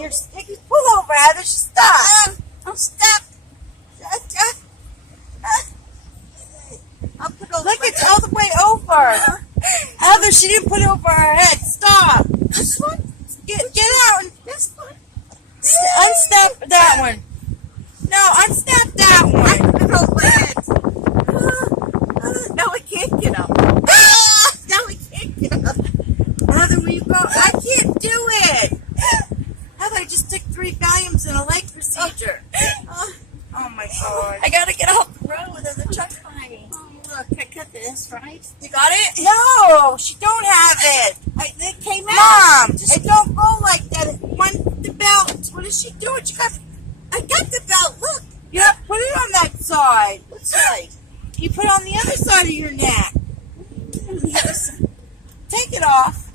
You're pull over, Heather. Stop. I'm stuck. I'll put over. Look, it's all the way over. Heather, she didn't put it over her head. Stop. This one? Get out and This one? unstep that one. No, unstep that I one. put it over my head. Now I can't get up. Now I can't get up. Heather, will you go? I can't do it. Heather, I just took 3 Valiums in a leg procedure. Oh my God. I gotta get off the road. There's a truck behind me. Oh, look, I cut this, right? You got it? No, she don't have it. It came out. Mom, it don't go like that. It won the belt. What is she doing? I got the belt. Look. You have to put it on that side. What side? You put it on the other side of your neck. Yes. Take it off.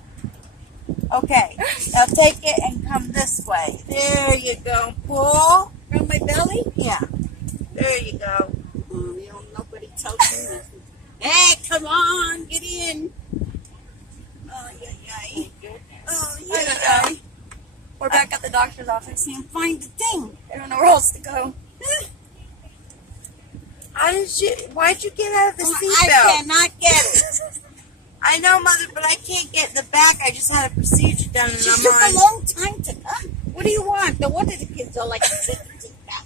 Okay. Now take it and come this way. There you go. Pull. From my belly? Yeah. There you go. Nobody tells me nothing. Hey, come on, get in. Oh, yeah. Oh, yeah. We're back at the doctor's office. Can't find the thing. I don't know where else to go. Why'd you get out of the I seatbelt? cannot get it. I know, Mother, but I can't get in the back. I just had a procedure done and She I'm took on. a long time to come. What do you want? No wonder the kids are like sitting down.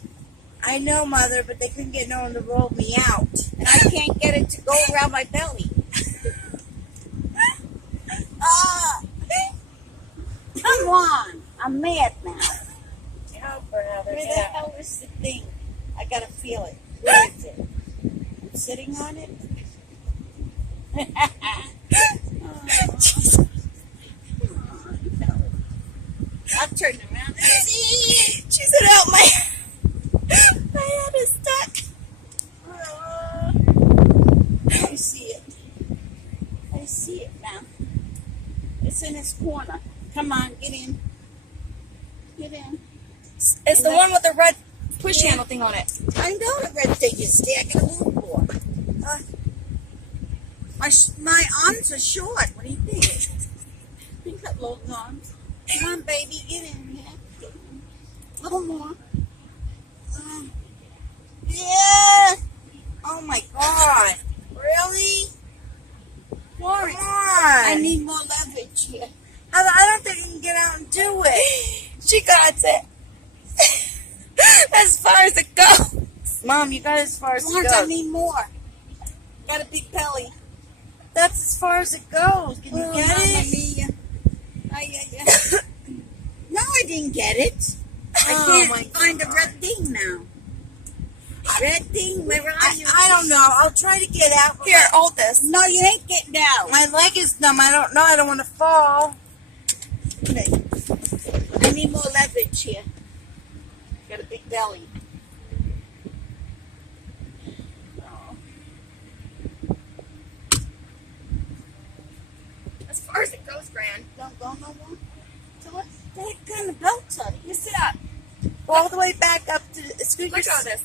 I know, Mother, but they couldn't get no one to roll me out. And I can't get it to go around my belly. Come on. I'm mad now. Help her, Heather. Where the hell is the thing? I gotta feel it. Where is it? I'm sitting on it. I'll turn around and see. She said, help my head is stuck. I see it. I see it now. It's in this corner. Come on, get in. Get in. It's the one with the red push handle thing on it. I know the red thing is there. I gotta move more. My arms are short. What do you think? You got long arms. Come on, baby, get in here. Get in. A little more. Yeah. Oh, my God. Really? Florence, Come on. I need more leverage here. Heather, I don't think you can get out and do it. She got it. As far as it goes. Mom, you got as far as it Florence, I goes. need more. Got a big belly. That's as far as it goes. Can you get Mamma it? mia. No, I didn't get it. Oh, I my can't find the God. red thing now. Red thing, where are you? I don't know. I'll try to get out. Here, hold this. No, you ain't getting out. My leg is numb. I don't know. I don't want to fall. I need more leverage here. Got a big belly. As far as it goes, Gran. Don't go no more. So what kind of belts are You these? sit up. Go all the way back up to the scoot. Look at this.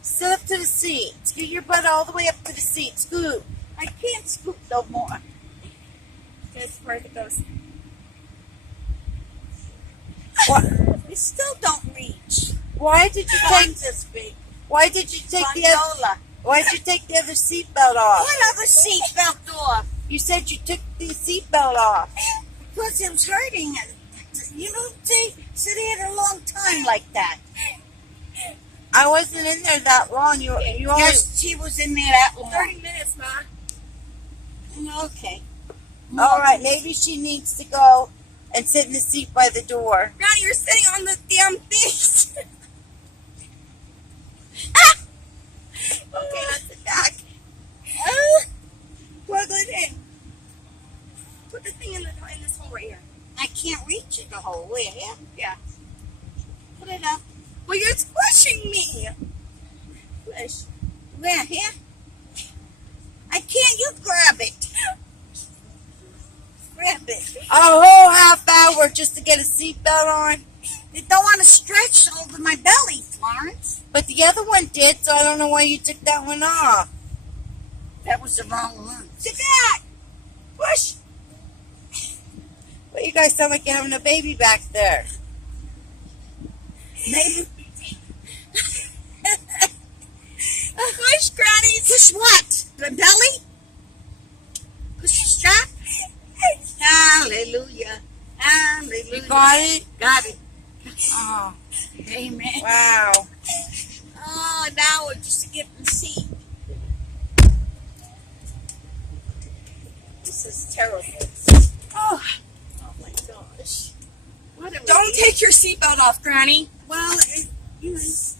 Sit up to the seat. Scoot your butt all the way up to the seat. Scoot. I can't scoop no more. As far as it goes. What? It still don't reach. Why did you take? Mine's this big. Why did you take the other? Gondola. Why did you take the other seatbelt off? What other seatbelt off? You said you took the seatbelt off. Because it was hurting. You don't sit here a long time like that. I wasn't in there that long. You only. Yes, she was in there that long. 30 minutes, Ma. Okay. All right. Maybe she needs to go and sit in the seat by the door. Gran, you're sitting on the damn thing. Okay, let's sit back. Plug it in. Put the thing in this hole right here. I can't reach it the whole way. Yeah? Yeah. Put it up. Well, you're squishing me. Push. Where? Here? I can't. You grab it. Grab it. A whole half hour just to get a seatbelt on. It don't want to stretch over my belly, Florence. But the other one did, so I don't know why you took that one off. That was the wrong one. Sit back. Push. Well, you guys sound like you're having a baby back there. Maybe. Push, Granny. Push what? The belly? Push the strap? Hallelujah. Hallelujah. You got it? Got it. Oh, Amen. wow. Oh, now we're just getting the seat. This is terrible. Oh, Oh my gosh. What a don't relief. take your seatbelt off, Granny. Well,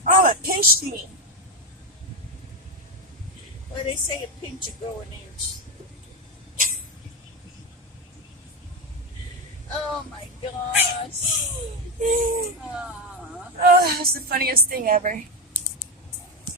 Oh, it pinched me. well, they say a pinch of growing ears. Oh my gosh. Oh. Oh, that's the funniest thing ever.